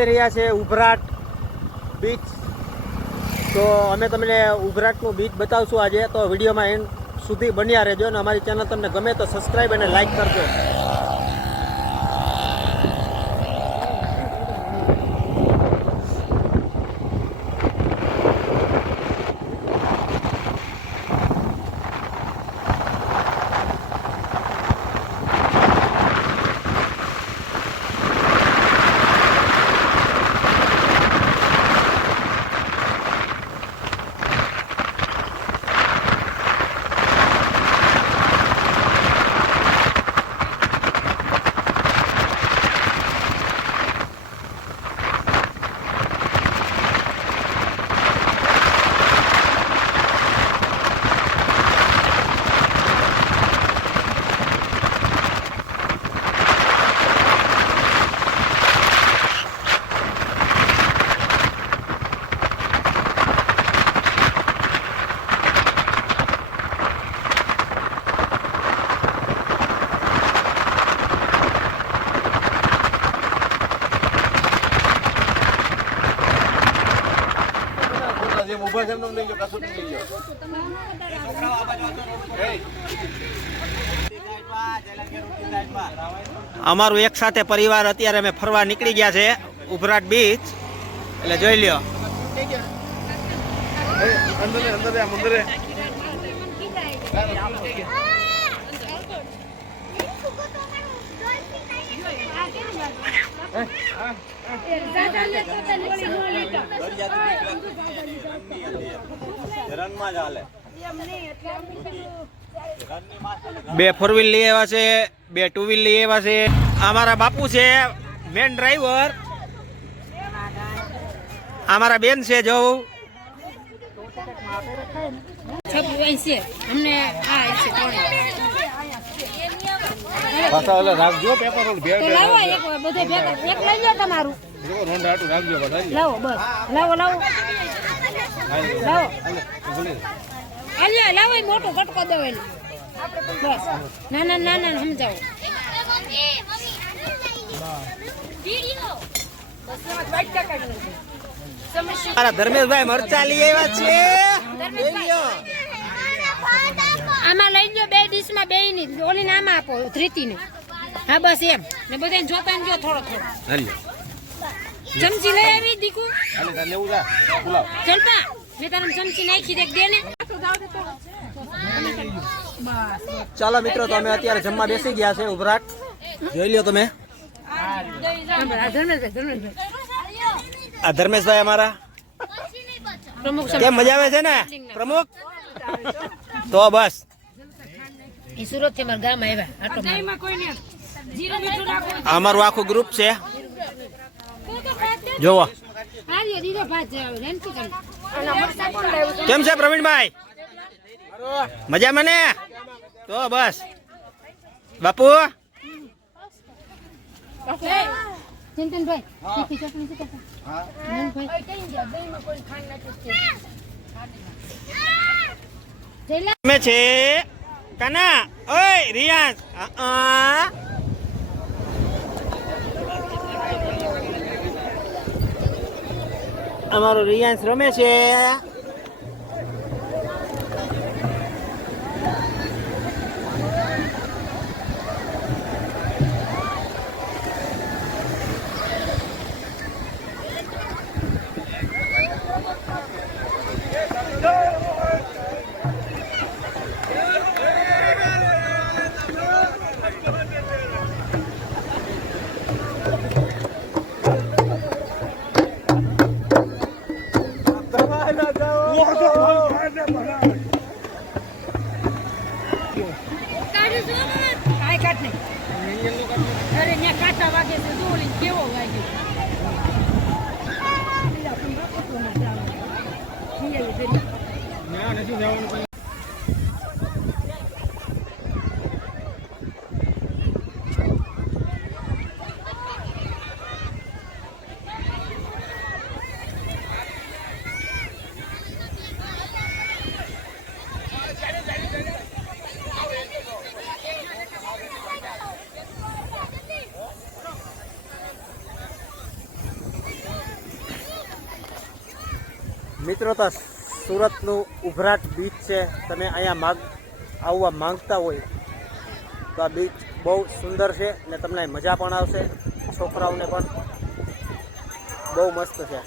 જઈ રહ્યા છે ઉભરાટ બીચ। તો અમે તમને ઉભરાટનું બીચ બતાવશું આજે, તો વિડીયોમાં એન્ડ સુધી બન્યા રહેજો અને અમારી ચેનલ તમને ગમે તો સબસ્ક્રાઈબ અને લાઈક કરજો। અમારું એક સાથે પરિવાર અત્યારે અમે ફરવા નીકળી ગયા છે ઉભરાટ બીચ, એટલે જોઈ લ્યો। બે 4 વ્હીલ લઈ આવ્યા છે, બે 2 વ્હીલ લઈ આવ્યા છે। અમારા બાપુ છે મેન ડ્રાઈવર, અમારા બેન છે જો રાખજો પેપર તમારું લાવો બસ લાવો લાવો લાવો મોટો કટકો દો બસ ના ના ના ના સમજાવો મારા ધર્મેશભાઈ મરચા લઈ આવ્યા છે, આમાં લઈ લો 2 ડીશમાં 2 ની ઓલી ને આમાં આપો ધ્રીતી ને। હા બસ એમ ને બધાને જોતા ને જો થોડો થોડો ચમચી લઈ આવી દીકુ ચલપા મેં તને ચમચી નાખી દે ને। ચાલો મિત્રો, તો અમે અત્યારે જમવા બેસી ગયા છે ઉભરાટ, જોઈ લ્યો તમે। આ ધર્મેશભાઈ અમારા કેમ મજા આવે છે ને પ્રમુખ? તો બસ એ સુરત થી મારા ગામ આવ્યા, અમારું આખું ગ્રુપ છે જોવો। કેમ છે પ્રવીણભાઈ, મજામાં ને? તો બસ બાપુ અમે છે કાના ઓય રિયાઝ અમારો રિયાઝ રમે છે। મિત્રો તો સુરતનું ઉભરાટ બીચ છે. તમે અહીંયા આવવા માંગતા હોય તો આ બીચ બહુ સુંદર છે ને તમને મજા પણ આવશે, છોકરાઓને પણ બહુ મસ્ત છે.